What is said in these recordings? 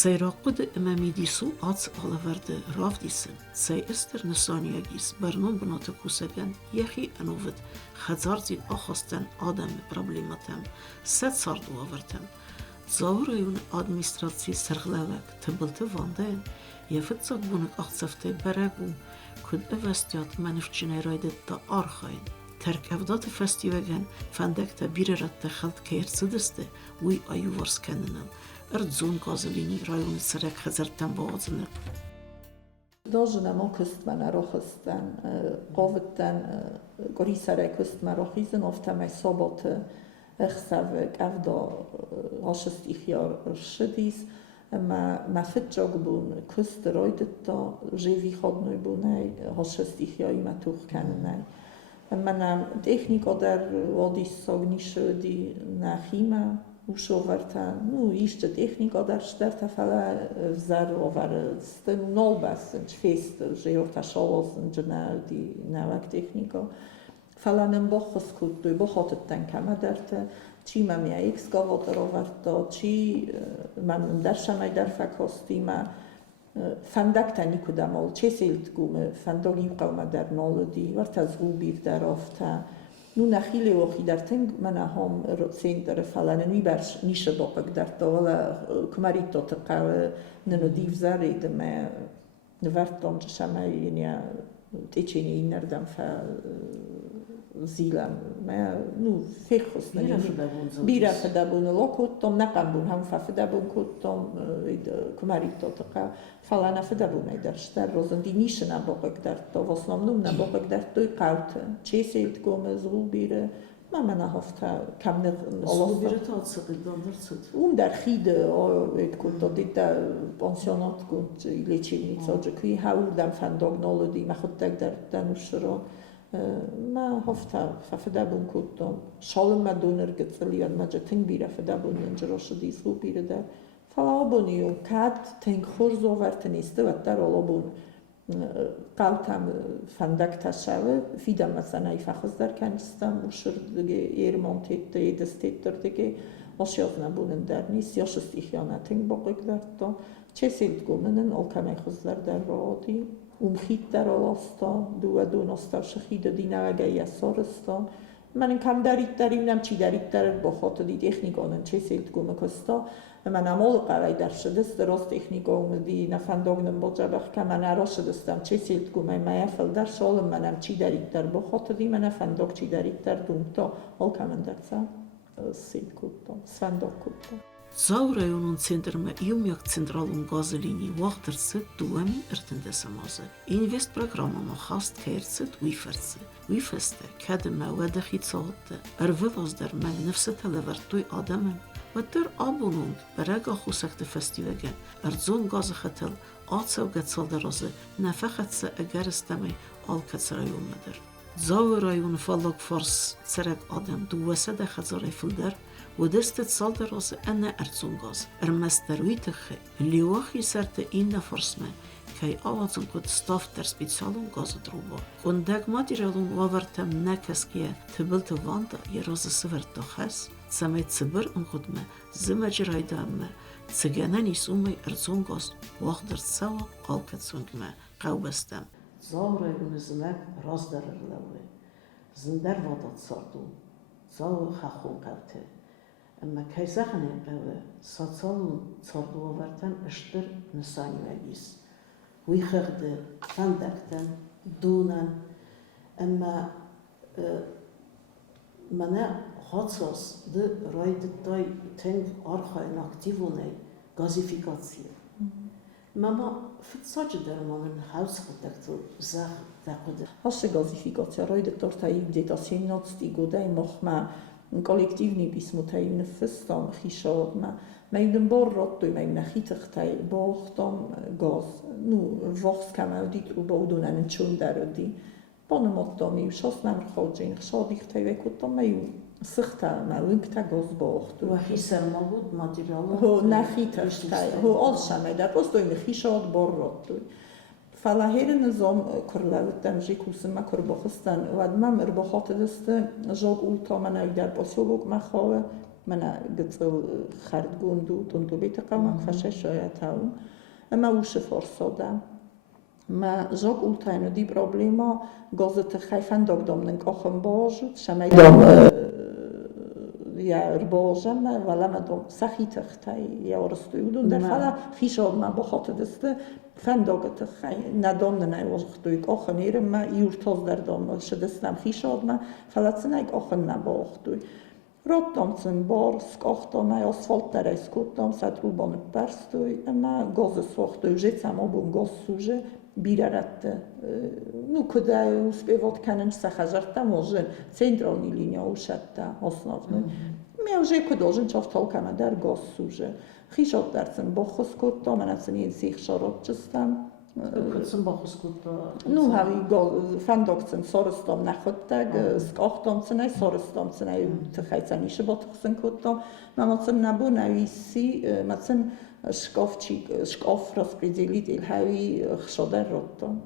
Սեյրակուդը ըմամիդիսու ած ալավարդը ռավդիսն, սեյ էստր նսանիագիս, բերնոն բնոթը կուսեգեն, եխի ընովդ, խածարձին ախաստեն ադամը պրաբլիմատեմ, սետ սարդու ավարտեմ, ծավուրայուն ադմիստրացի սրղլավակ, թբլտը վանդեն, և հծակ բունық աղցավտե բերագում, քուդ էվեստյատ mənվջիներայդը տա արխային, Terkevdatı festivegen fendekte bireratte xelt keyrsıdıstı, uy ayu varskeninen, Erdzun gazilini rayonu sırek xezertten boğazını. Должна мокъстман арохъстан, говъттан горисарай къстман рохизен, офтамай собота ехсав кавдо хошест ихяр шедис, ما فتجاگ بون کست رایدت تا جیوی خود نوی بونه هاشست ایخیایی ما توخ کنه منم تکنیکا در وادی ساگنیشه دی نخیمه وشو ورتن نو ایشت تکنیکا در شتر تفلا زر آور ستن نول بسن فیست جیور تشاوازن جنه دی نوک تکنیکا فلا نمباخس کود دوی بخاطت تنکمه درته چی من یا ایکس گاوات را ورتا چی من در شمای در فکاستی من فندک تنی کدام ال چه سیلت گومه فنداگی قوم در نالدی ورت از غوبیر در آفته نو نخیلی وقتی در تنگ من هم رسید در فلان نیبرش نیشه باقک در تا ولی کمری تا تقوی نندیو زارید ما نورتم جشمای یعنی تیچینی نردم ف زیلم ما نو فیخوس بیره فدابون لکوتم نقبون هم فدابون کوتم کمری تا تقوی فلان فدابون ایدرشتر روزندی نیشه نباقک در تا واسنام نم نباقک در توی قوت چه سیلت گومه زغو بیره ما من هفته کم زغو بیره تا اتسقید داندرسد اون در خیده اید کن تا دید در پانسیونات کن لیچینیتسا جکوی هاوردم فنداگ نالدی ما خود در دنوشرا ما هفته فدابون کوتم شالم ما دونر گتسلیان ما جتنگ بیره فدابون انجراش دی زغو بیره در فلابونیو کاد تنگ خورز آورتنیسته و در آلابون قلتم فندک تشاوه فیدم مثلا ایفخز در کنستم و شردگه ایرمانتیت ایدستیت دردگه آشیاز نبونن در نیست یا شستیخیانه تنگ باقیق در تا چه سیلت گومنن آلکمه خز در رادی خید در آلاستا دو ناستا شخید دینه و گیه سارستا من کم داریم چی در با خاطر دی تکنیکانن چه سیلت گومه کستا من امال قوی در شدست راست تکنیکا اومدی نفنداگنم با جبخ که من را شدستم چه سیلت گومه میفل در شالم منم چی در با خاطر دی من نفنداگ چی در دومتا آل که من درسا سیلت کودتا سفنداگ کودتا Zaurayonun centrime iumjak centralun gazelini wachterse duemi ertendesamaze. Invest programma hast keertset wifertse. Wifeste kademe wedechitsalte. Willas der magnifse televertui adamem. Wetter abonung berega khusakte festivegen. Zon gazechetel atsev getsalderoze nefechetse egeresteme alketsrayonmeder. Zaurayun fallag fars cerek adam duwesede khazare filder. ودست صالدراز أنا أرزونغاز أرمسترويتخ اللي واخي سرت إنا فرسمة كي أوازن كود ستاف در سبيتسالون غاز دروبا كونداك ماديرالون وافرتم ناكسكيه تبلت واندا يراز سفرت خاس سميت سبر انخدمة زمجراي دامة تسجاناني سومي أرزونغاز واخدر سوا قالكت سونغمة قوبستم زاوري ونزمك راز در الرلاوي زندر وادات صاردو زاو خاخون قوته اما کیسخنه قوه ساتسالون صاردو آورتن اشتر نسانی وگیس وی خغده فندکتن دونن اما منه خاصاس ده راید دای تنگ آرخای ناکتیوونه گازیفیکاسیه Mama, co der man huisgedacht zag dat de Hasze gazificacja rojde torta i gdzie to się noc i gudej moch ma kolektywni pismu tej nefystom hiszod ma jeden borrot tu ma na hitach tej bochtom gaz wochska ma dit ubodunen chundarodi ponem ottom już osnam chodzin chsodich tej weku to ma sychta ma winkta gaz bochtu hisar mogud materialu ho na hitach tej ho olsza ma da prosto im hiszod borrot tu فلاهیر نظام کرلوتن جیکوسم ما کرباخستان و ادمام ارباخات دست جاگ اولتا من ایدار باسیوگ مخواه من گذل خرد گندو تندو بیت قوم خشه شاید هم اما وش فرصادم ما جاگ اولتا اینو دی پروبلیما گازت خیفن داغدام نگ آخم باجد شما ایدام یا ارباجم ولی من دام سخی تختی یا ارستویدون در فلا خیشاد من بخاط دست فنداغت خی ندام نه وقتی که آخن ایرم ما یورتاز در دام شدستم خیشاد من فلات نه آخن نباختوی راتام سن بار سکاختام نه آسفالت در اسکوتام صد رو بان برستوی اما گاز سوختوی جتم آبون گاز سوژه بیرارت نو کده uspievat kanenč sa chažarta možen centrální linia ušatta osnovne. Měl že kodožen čavtalka na dar gosuže. Chyšot darcen bochoskutto, manacen jen sich šarotčestam. Kutsen bochoskutto. Nu havi fandokcen sorstom nachottag, skachtomcen aj sorstomcen aj tchajcen iše botchsen kutto. Mamocen nabu navisi, macen шкаф распределитель хави хшодар ротто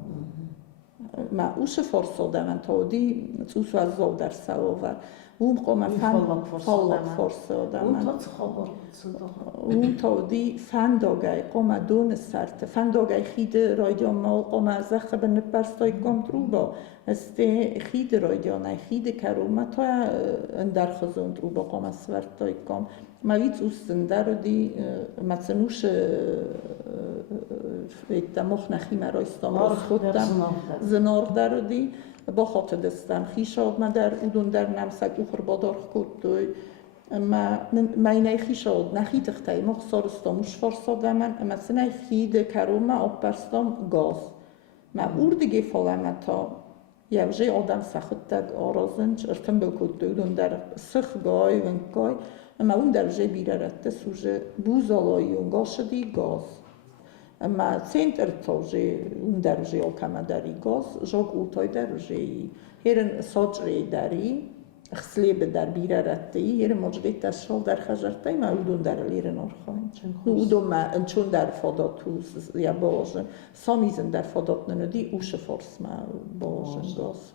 ма уше форсода мен тоди цусу аз зов дар савова ум qoма фаллак форсода мен ум тоди фандогай qoма дон сарт фандогай خید رادیو ما qoma زخ بن برستای گم تروبا است خید رادیو نه خید کروما تا اندر خزون تروبا qoma سورتای گم ما ویت اوستن دارودی مثنوش ایت مخ نخی مرایستم خودم زنار دارودی با خاطر دستم خیشاد ما در اودون در نمسک اوخر بادار خودتوی ما اینای خیشاد نخی تختای مخ سارستم وش فرصاده من مثلا خید کروم آب برستم گاز ما اوردگی فالم تا یوجه آدم سخت تگ آرازنج ارتم بلکوتوی اودون در سخ گای ونکای اما اون درجه بیرارت سوژه بوزالایی و گاشدی گاز اما سنتر تاجه اون درجه آکمه داری گاز جاگ اولتای درجه هرن ساجره داری خسلیب در بیرارتی هرن مجرد تشال در خجرتی ما اودون در لیرن آرخاین اودون ما انچون در فاداتوز یا باجن سامیزن در فادات نندی اوش فرس ما باجن گاز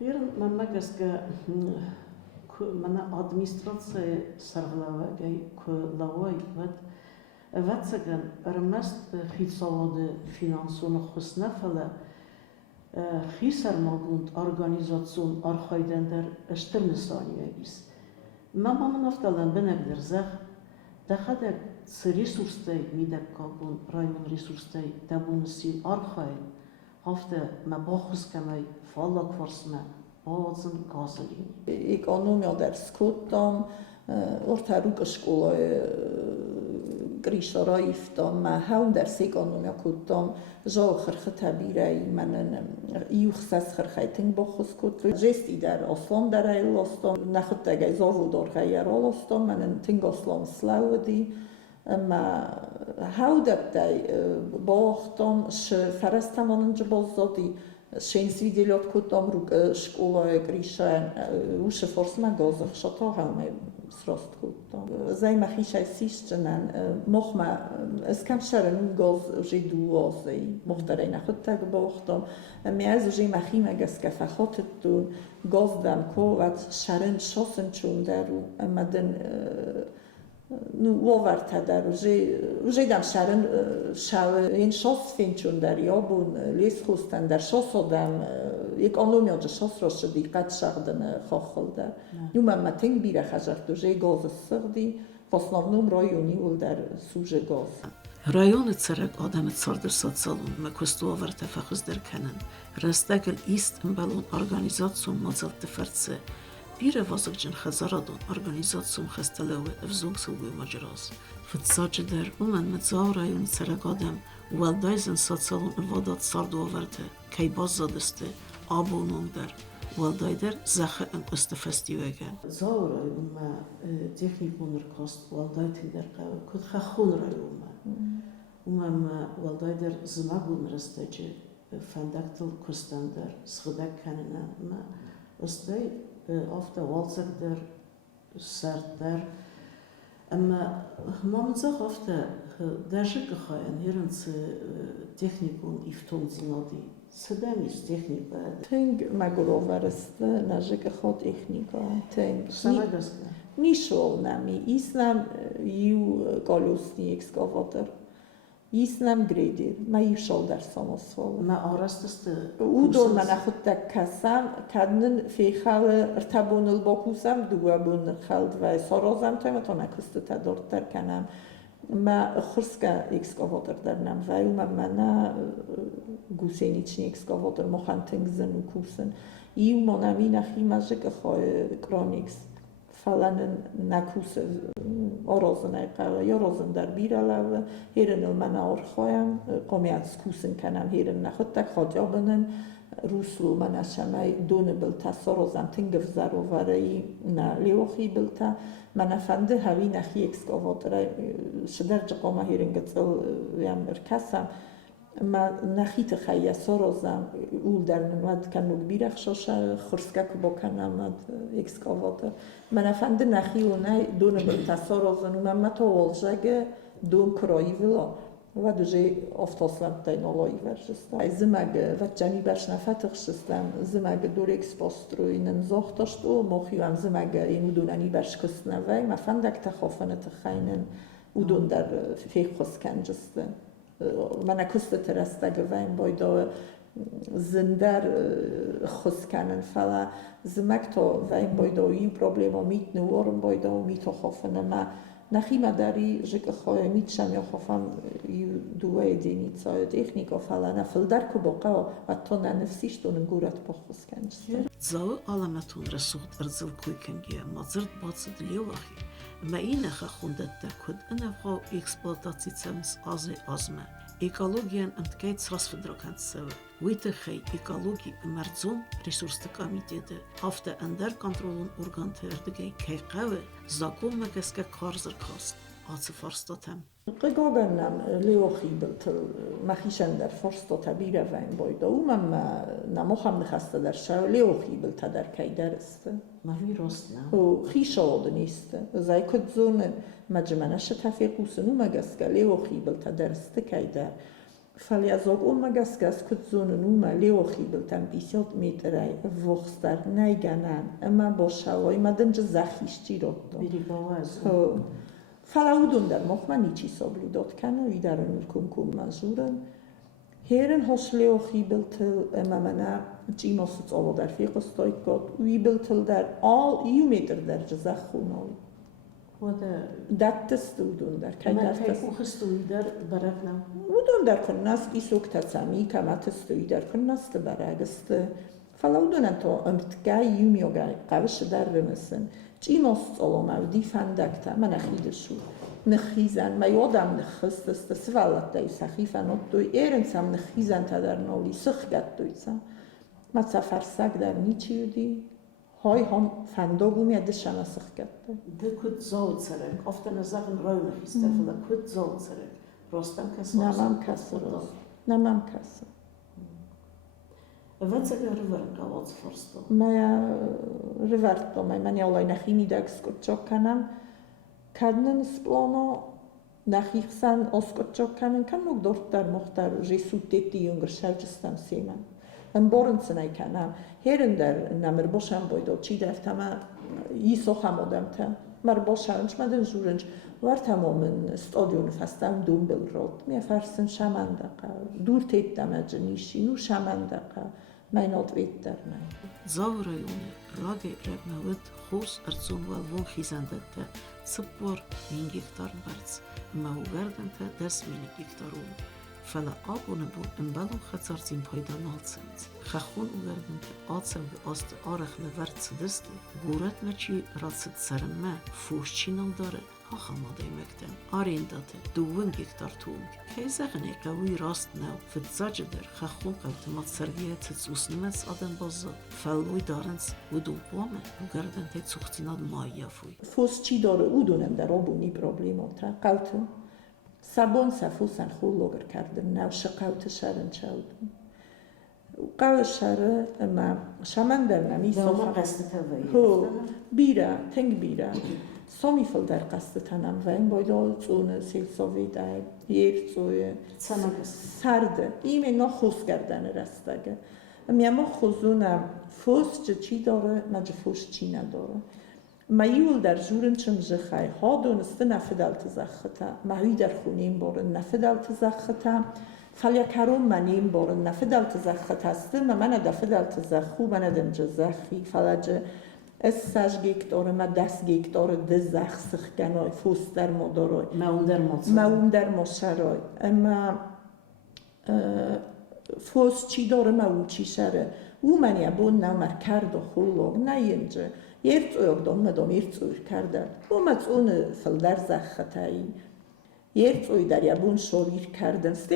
هرن من مگست که من администрация сарглавагай лавай ватсаган армаст хитсаводы финансоны хуснафала хисар магунд организацион архайдендер штырнысанияис мама нафталан бенегдер зах дахада ресурстай мидаккагун район ресурстай табунси архай хафта ма бахускамай фаллак фарсма Bozem gazelin. Ekonomia der skuttam, ortaruk szkoły griszoraiftam, ma haun der ekonomia kuttam, żal chırchta biray manen yuxsas chırchayting bokhus kut. Jest der aslan der aylastam, nakhutagay zavodor gayaralastam, manen tingaslam slawdi. Ma haudatay boxtam, farastamanen jbazadi. Шен свиделят кутам рук школа гришан уше форсма газах шата хаме сраст кутам займа хишай сишчнан мохма эскам шаран газ жи дуазей мохтарай нахуттаг бохтам мяз жи махима гаска фахоттун газдам коват шаран шосен чун дару амаден nu ovarta dar уже dam шаран шав ин шос финчун дар ябун лес хустан дар шосодам ekonomiya şos roşu dikkat şağdın xoxılda nu mamma teng bira xajartu je gaz sığdi в основном районе улдар суже газ Rayonu царек адамet сардыр социалун ма костуавар тафахуз дер канен растагел ист балун организацион мазалты фарце Bire wasıkcın Hazaradon organizasyum hastalağı evzung sılgı maceraz. Fıtsacıdır umen metzavrayon seragadem Weldayzen sosyalun evadat sardu averte keybaz zadiste abonun der Weldayder zahe en östefestivegen. Zavrayon me teknikon rkast Weldaytin der qave kut khun rayon me. Umem Weldayder zmagun rastacı fendaktel kustander sgdak kanena me استای آفته والزک در سرد در اما ما منزاق آفته درجه خواهن هرنس تکنیکون ایفتون زینادی سدامیز تکنیک باید تنگ مگروورست نجک خود تکنیکا تنگ سمگس که نیشول نمی ایسلم یو گالوسنی اکسکاواتر ایسلم گریدیر ما یوشال در سامسوال ما آرستست او دور من خود تکسم کدن فیخال ارتبون الباکوسم دوابون خالد و سرازم تایم تا نکست تدارت در کنم ما خرسکا اکسکاواتر در نم و او من گوسینیچنی اکسکاواتر مخانتنگ زن و کوسن ایو منامی نخی مجک خواه کرانیکس falan nakusa orozna qala yorozn dar biralav heren mana orkhoyam qomiats kusin kanam heren nakhottak khojabnen ruslu mana shamay donebel tasorozam tingev zarovarai na leochi belta mana fande havi nakhi excavatora shder qoma heren gatsel yam erkasam ما نخیت خیلی سرازم اول در نماد کنوگ بیرخشش خرسکک با کنامد اکسکاواتر من افند نخی و نه دونه بلت سرازن و من متا والجگ دون کرایی ولا و دوجه افتاسلم تاین آلایی ورشستم زمگ و جمی برش نفتخ شستم زمگ دور اکسپاستروی نزاختشت و مخیوم زمگ اینو دوننی برش کستنه وی من فندک تخافنه تخینن و دون در فیق خسکنجستن من اکست ترستگه ویم بایدا زندر خسکنن فلا زمک تا ویم بایدا این پروبلما میت نوارم بایدا میت خافنه ما نخی مداری جک خواه میت شم یا خافم دوای دینی تای تکنیکا فلا نفل در که باقا و تا نفسیش دونن گورت با خسکنج زاو علامتون رسوخت ارزل کویکنگیه مازرد بازد لیواخی ما اینه خونده کد انفقا اکسپلواتاціцемс азы азме. Экологиян анткайт срасфедракантсеве. Уйте хей экологи мерзон ресурсты комитеты. Афте андер контролун ургантердыгей кейқаве закон мегеске карзыр каст. Ацы фарстатем. قگاگنم لیوخی بلتل مخیشن در فرستا تبیره وین بایدا او من نموخم نخسته در شو لیوخی بلتا در کی درست ماوی راست نه او خیش آده نیست زای کد زون مجمنش تفیقوسن او مگسکه لیوخی بلتا درست کی در فلی از او مگسکه کد زون نوما لیوخی بلتا بیسیات میتره وخستر نیگنن اما با شوای مدنج زخیش چی رو بیری باوز فلاودون در مخمنی چی سابلو داد کنه وی در کم مزورن هرن هاشلیو خی بلتل امامنا چی ماسوت آلا در فیق استایت گاد وی بلتل در آل ایو میتر در جزخ خونال دتستودون در کی دتستودون خستوی در برگنم ودون در کنناس کی سوکت سمی کماتستوی در کنناس برگست فلاودون انتو امتگای یومیوگای قوش در رمسن چی ماست علوم او دی فندکتا من اخیدشو نخیزن ما یادم نخست است سوالت دای سخیفن ات دوی ایرنسم نخیزن تا در نولی سخگت دویسم ما سفرسک در نیچیو دی های هم فنداگو میاده شما سخگت ده کد زاود سرک افته نزاقن رو نخیسته فلا کد زاود سرک راستم کس نمام کس راست نمام کس Вецега риверн галац форсто. Моя риверто, мен ялай нахими да скотчок канам. Каднен сплоно нахихсан оскотчок канен kan nog dortar mochtar jesutetti junger självstam seman. En bornsen ay kanam. Heren der namer bosham boydo chi deftama yiso hamodamta. Mar bosham maden jurenj var tamamen stadion fastam dumbelrot. Mi farsen shamandaqa. Dur tettamajnishi nu shamandaqa. Mijn odwitterna. Zavrajone rage rebnavet hos artsum valvon khizandette tsipor 1000 hektar barts ma ugardente 10 000 hektarun. فلا آبونه بود انبالو خزارزین پایدان آلسنز خخون اوگردن که آتسو و آست آرخ لورد سدسته گورت مچی راتست سرمه فوشچینال داره ها خماده مکتم آرین داده دوون گیکتار تونگ که زغنی قوی راست نو فتزاج در خخون قوتمات سرگیه تزوسنمت آدم بازا فلوی دارنز و دو بوامه اوگردن تی تسوختیناد مایا فوی فوس چی داره او دونم در آبونی پروبلیماتا قوتم سبون سفوسن خولوگر کردن نوش قوت شرن چودن قوت شره اما شمن در نمی داما قصد توایی هو بیره تنگ بیره سامی فل در قصد تنم و این باید چون سیلساوی در یک چوی سرده ایمه نا خوز کردن رستگه اما خوزونم فوس چی داره مجه فوس چی نداره مایول در جورن چم جخای ها دونسته نفدالت زخته ماهی در خونیم بارن نفدالت زخته فلیا کارون منیم بارن نفدالت زخته است من دفدالت زخو من دنج زخی فلاجه استاج گیک داره ما دست گیک داره دزخ سخکنای فوس در مدارای ماون در مشرای اما فوس چی داره ماون چی شره او منی بون نمر کرد و خلوق نه اینجا یرت اویدم مدام یرت اوی کرده او متون فلدر زختایی یرت اوی در یابون شویر کردن است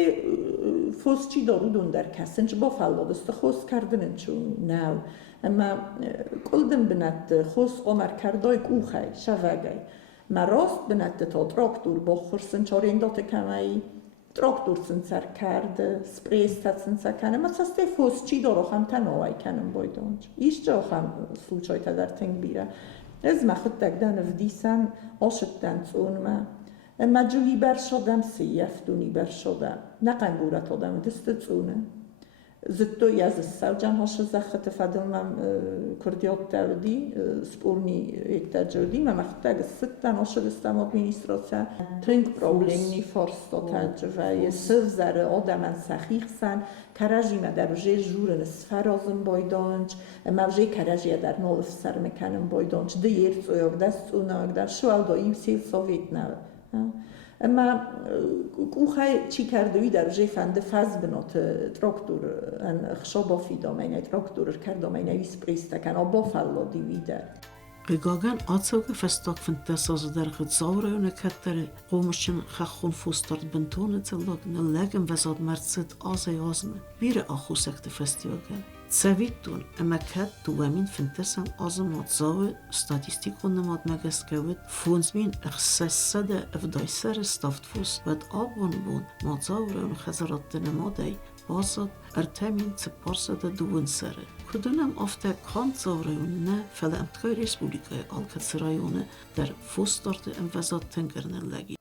فوس چی دارودون در کسنج با فلاد است خوس کردن چون نه اما کلدم بنت خوس عمر کردای کوخی شوگی مراست بنت تا تراکتور با خرسن چارین دات کمی تراکتور سنسر کرده سپریست سنسر کنه مثلا فوس چی داره هم تنوعی کنم بایدانج ایش جا هم سوچای تا در تنگ بیره از ما خود دکدن ودیسن آشدن چون ما جوی بر شدم سیفتونی بر شدم نقنگورت آدم دست چونه زدوی از السوجان هاش زخت فدلم کردیات داودی سپورنی یک تجربی ما مختار ستن هاش دستم ادمینستراسیا تنگ پروبلمی فرستا تجربه سف زر آدم سخیخ سن کراجی ما در وجه جورن سفرازم بایدانج ما وجه کراجی در نولف سر مکنم بایدانج دیرت و یک دست اونا یک دست شو دایی سیل سویت نه اما کوخای چی کردوی در جای فنده فاز بنات تراکتور ان خشابا فیدا مینه تراکتور کرد مینه ویس پریستا کن با فلا دیویده Gegangen Azauge Festag von Tessas der Gezaure und Kettere Romischen Chachon Fustart Bentone Zellag ne Legem Vesad Merzet Azayazme Vire Achusekte Festiogen Цавитун эмакат дуамин финтесам азамат заве статистиконнамат мегескевит фунзмин эхсессаде эвдайсер ставтфус вед абон бун мазаврен хазараттенемадей базат артемин цепарсаде дуунсере Kudunam ofte kantzavrajonene felle emtkaj respublikai alkatsrajone der fostarte en vezat tengernerlegi.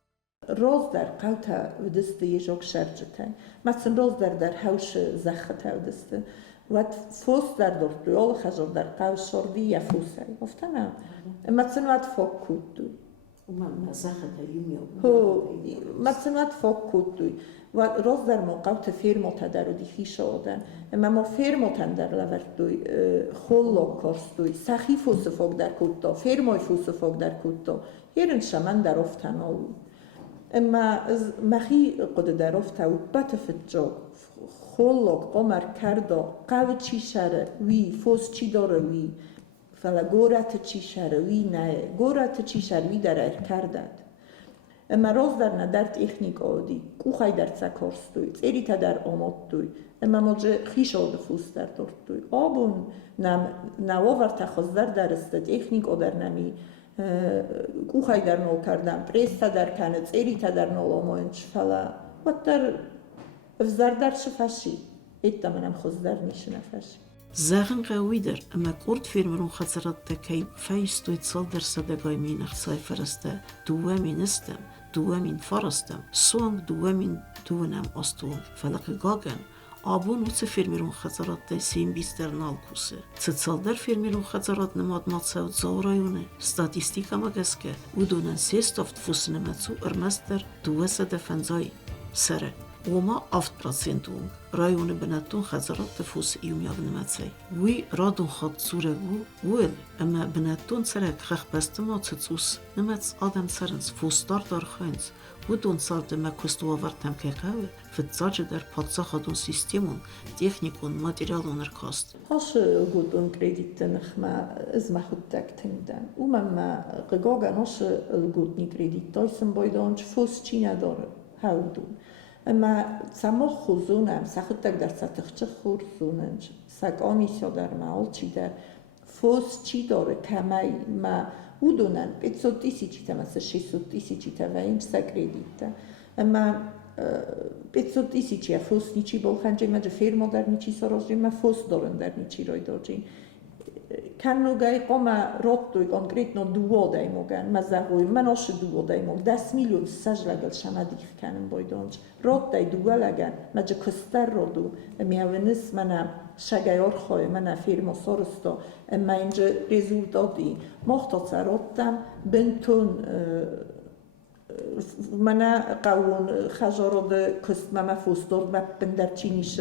روز در قوت و دست یه جوک شرجته مثلا روز در هوش زخته و دسته و فوس در دورتویال خجر در قوت شردی یا فوسه گفتم مثلا وقت فوق کود دوی مثلا وقت فوق کود دوی و روز در موقعت فیرموت در و دیخی شدن اما ما فیرموتن در لورد دوی خلا کارس دوی سخی فوس فوق در کود دا فیرمای فوس فوق در کود دا هرن شمن در افتن آلو اما از مخی قد درافت و بتفجع خلاق قمر کرده قو چی شره وی فوس چی داره وی فلا گورت چی شره وی نه گورت چی شره وی در کردد اما راز در ندر تکنیک آدی کوخای در سکارستوی ایری تا در آماد دوی اما مجه خیش آده فوس در دارد دوی آبون نواور تخصدر در است تکنیک آدر نمی کوخای در نول کردم پریستا در کنت ایریتا در نول آماینچ فلا و در افزار در شفاشی ایتا منم خوز در میشه نفاشی Zeggen gewider, ama kort firmerun khazrat tekay feistoit sal der sadagay minach sayfaraste, dueministem, duemin farastem, soang duemin duenam astung, falak gagan, abun utse firmerun khazrat te sim bister nalkuse. Tsalder firmerun khazrat nemad matsaut zaurayune, statistika magaske, udonan sestoft fusnemetsu ermaster duesa defenzai. Sere, Ոմա ավտպրոցենտում ռայոնը բնատուն խազարատ տֆուս իումյագնմացե։ Ուի ռադուն խատ ծուրեգու ուել əmə բնատուն ցերակ խախպեստմա ցծուս նմած ադամ ցերնց ֆուստար դարխանց Ուդուն սարդեմա կոստուավարտամ կեղավը վծաջը դար պատսախադուն սիստեմուն տեխնիկուն մատերիալուն ըրքաստ։ Հաշը գուտուն կրեդիտը նխմա զմախուտակ թնդան։ Ումամա գոգան հաշը գուտնի կրեդիտ տոյսն բոյդոնչ ֆուս չինադորը հաուդուն։ Ama samo xuzunam, saxuttak dar satıxçı xurzunanç, sak omisyo dar maol çider, fos çidore kamay ma udunan 500 tisici temasa 600 tisici tevayinç sakredita. Ama 500 tisici a fos nici bolxanci mađe firmo dar nici sorožin, ma fos doran dar nici rojdožin. Kannugaj koma rottuj konkrétno duodaj mogan, ma zahuj, ma noše duodaj mog, 10 milyon sajlagal shamadich kanem bojdonč. Rottaj dualagan, ma dže kostar rodu, miavenis mana shagaj orchoje, mana firmo sorosto, ma inje rezultati. Mohtoca rottam, bentun mana qawun xajarode kost mama fustor ma benderchinish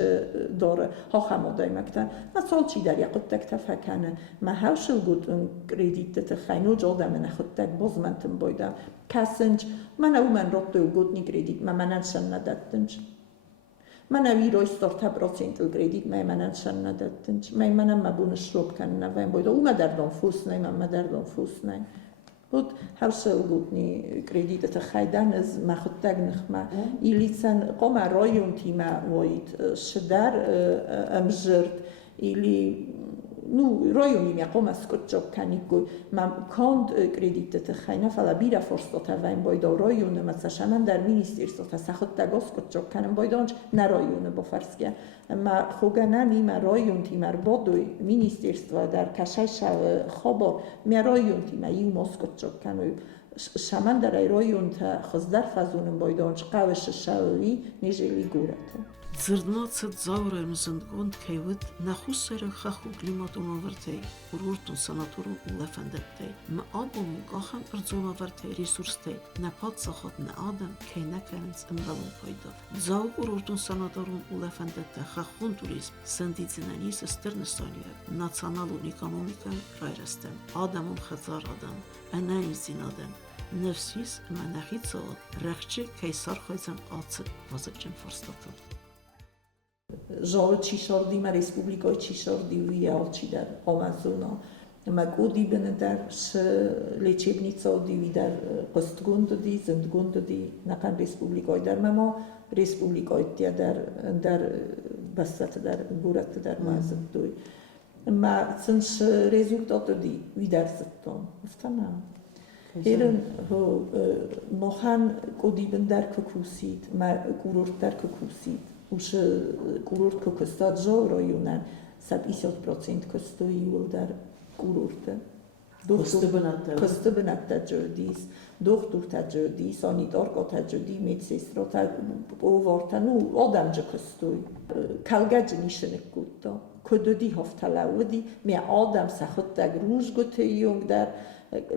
dore ha xamodای مکتن ما سالچی در یقت تک تفکن ما هاوشل گود کردیت تخینو جاده من خود تک باز منتم بایدم کسنج من او من رابطه گود نی کردیت ما منشان ندادنج من اوی رویستار تبراسینت کردیت ما منشان ندادنج ما منم شروب کنن نویم بایده او ما در دام فوس نیم ما در دام فوس نیم بود هاوشل گودنی کردیت تخیدن از مخوتگ نخما ایلیسن قام رایون تیما وید شدر امجرد ایلی نو رایونی می قام اسکت جاب کنی گوی من کاند کردیت تخینا فلا بیرا فرستاد هایم باید رایون مثلا شمن در مینیسترستاد سخوتگ اسکت جاب کنم بایدانج نرایون با فرسکه ما خوگنانی ما رایون تیمر بادوی مینیسترستوا در کشش خوابا می رایون تیما یو مسکت جاب کنم شمن در رایون تا خزدر فزونم بایدانج قوش شوی نیجلی گورته Ձրնոցը ծավրերն զնդգոнд կեվդ նախուսերը խախու կլիմատում ավարտեի, ուրուրտուն սանատորում ու լեֆանդետեի, մը աբոն ու կախան ըրձոնավարտեի ռիսուրստեի, նապատ սախատ նը ադեմ կեյնակարնց ըմբալում պայդով։ Ձավ ուրուրտուն սանատորում ու լեֆանդետե խախուն տուրիզմ, սնդիցինանիս ստերնստանյակ, նացանալ ու էկոնոմիկա ռայրստեմ, ադամում խծար ադամ, անանիզին ադեմ, նվսիս մանախիցով, ռեղջի կեյսար խոյցան ացը վազգջն ֆորստատով։ Ժողը չիշորդի մա ռեսպուբլիկոյ չիշորդի վիալչի դար Ամազոնա մա կուդի բնդար լեչեբնիցո դիվի դար պստգունդդի զնդգունդդի նական ռեսպուբլիկոյ դար մամա ռեսպուբլիկոյ տիա դար բասատ դար բուրատ դար մազդույ մա ցնշ ռեզուլտատը դի վիդար զտոն ուստանա Հերն հո մոխան կոդի բնդար կկուսիտ մա կուրորտ դար կկուսիտ Уж курорт костад жора юнан, саб 50% костої улдар курорта. Косты бинат таджодис, доктор таджодис, санитарка таджоди, медсестра таджоди, ну адамжа костої. Калгаджа нишенек гутта. Кододی هفتلاودی می آدم سخت تگ روز گوته یونگ در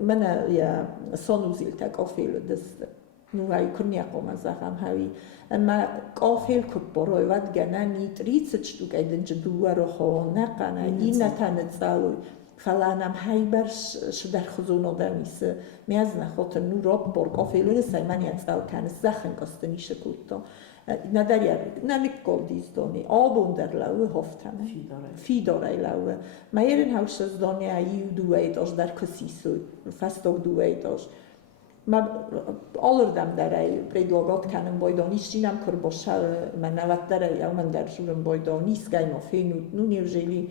من یا سانوزیل تگ آفیل دست نوعی کنیا قوم از هم هایی اما آفیل کب برای ود گنه نیتریت چطور ایدن جدوه رو خواه نقنه این نتنه زالوی فلانم هایی برش شدر خزون آدمیسه می از نخواه نو راب برگ آفیل رسای من یاد زال کنه زخن کسته نیشه کتا نداریم نمیکل دیزدانی آبون در لوه هفتمه فی داره لوه ما یرن هاوش از دانی ایو دوی داش در کسی سوی فستاق دوی داش ما آلردم در ای پریدلاگات کنم بایدانیشتینم کر باشه من نوت در ای او من در جورم بایدانیست گای ما فینود نو نیوژیلی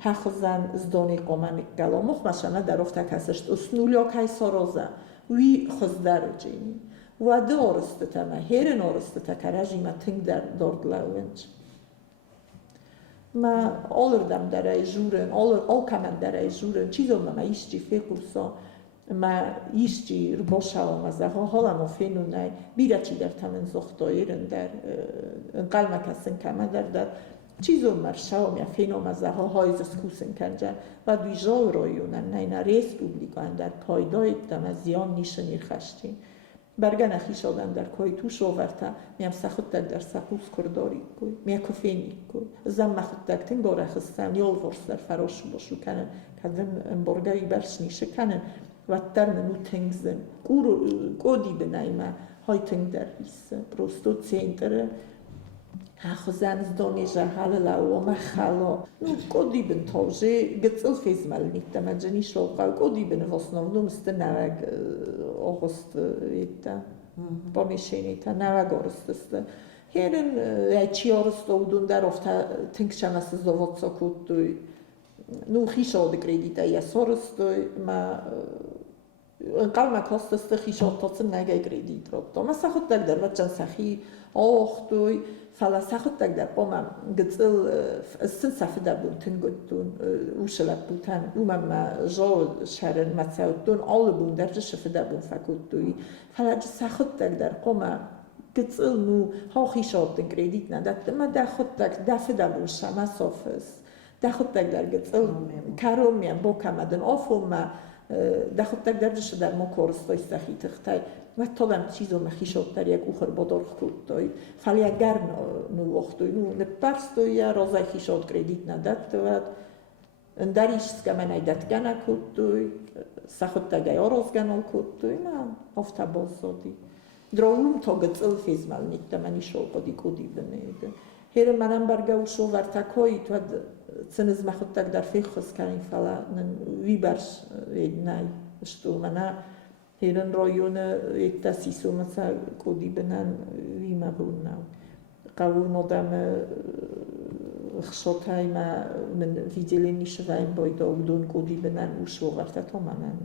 هخزن زدانی قامن گلامخ مشانه در افته کسشت اسنولیا کهی سارازه وی خزدر جینی و دارسته تمه هرن آرسته تکرجی ما تنگ در دارد لونج ما آلردم در ای جورن آل کمن در ای جورن چیزو ما ایشتی فکرسا ما ایشتی رو باشه و مزه حالا ما فینو نای بیره چی در تمن زختایرن در قلمه کسن کمه در چیزو مرشه و ما فینو مزه های زسکوسن کنجن و دویجا رایونن نه رسپوبلیکان در پایدای دم زیان نیشنیر خشتین برگن خیشادن در کوی تو شوورتا میم سخت در سقوس کرداری کوی میا کفینی کوی زم مخت دکتین گوره خستن یول ورس در فراش باشو کنن کدن برگای برشنی شکنن و در منو تنگزن گودی بنایما های تنگ در بیس پروستو سینتره خزان زدونی جهال و مخالا نو گودی بن توجه گتل فیز مال نیت ما جنی شوقا گودی بن واسنو نمست نوگ آغست ایتا با میشینیتا نوگ آرستست هرن چی آرستو دون در افتا تنگشم از زوات سکوت دوی نو خیش آد کردیتا یا سرستوی ما قال ما کاستست خیشات تاتن نگه کردیت رو ما سخت در وجن سخی آختوی فلا سخت در قوم قتل السن سفدا بونتن قدون وشلت بوتن وما جال شهرن متساوتون all بون درجة شفدا بون فكوتوي فلا سخت در قوم قتل نو ها خيشات كريديت ندات ما داخدك دافدا بون شما صافس داخدك در قتل كاروميا بوكا مدن آفوما داخدك درجة در مكورستوي سخي تختاي و تادم چیزو مخیشات در یک اوخر بادار خود دای فلی اگر نو وقتوی نو نپرستوی یا رازای خیشات کردیت نداد دواد اندریش سکمن ایدت گنه کود دوی سخت دگه آراز گنال کود دوی ما افتا باز دادی دراوم تا گتل فیز مال نیت منی شو بادی کودی بنیده هر منم برگو شو ورتکوی تو سنز مخود تک در فیخوز کنی فلا وی برش نای اشتو منه هرن رایون یک تاسیسو مثلا کودی بنن ویما بوناو قاون آدم خشوتای ما من ویدیلی نیشه وایم باید آودون کودی بنن وشو ورتا تو منن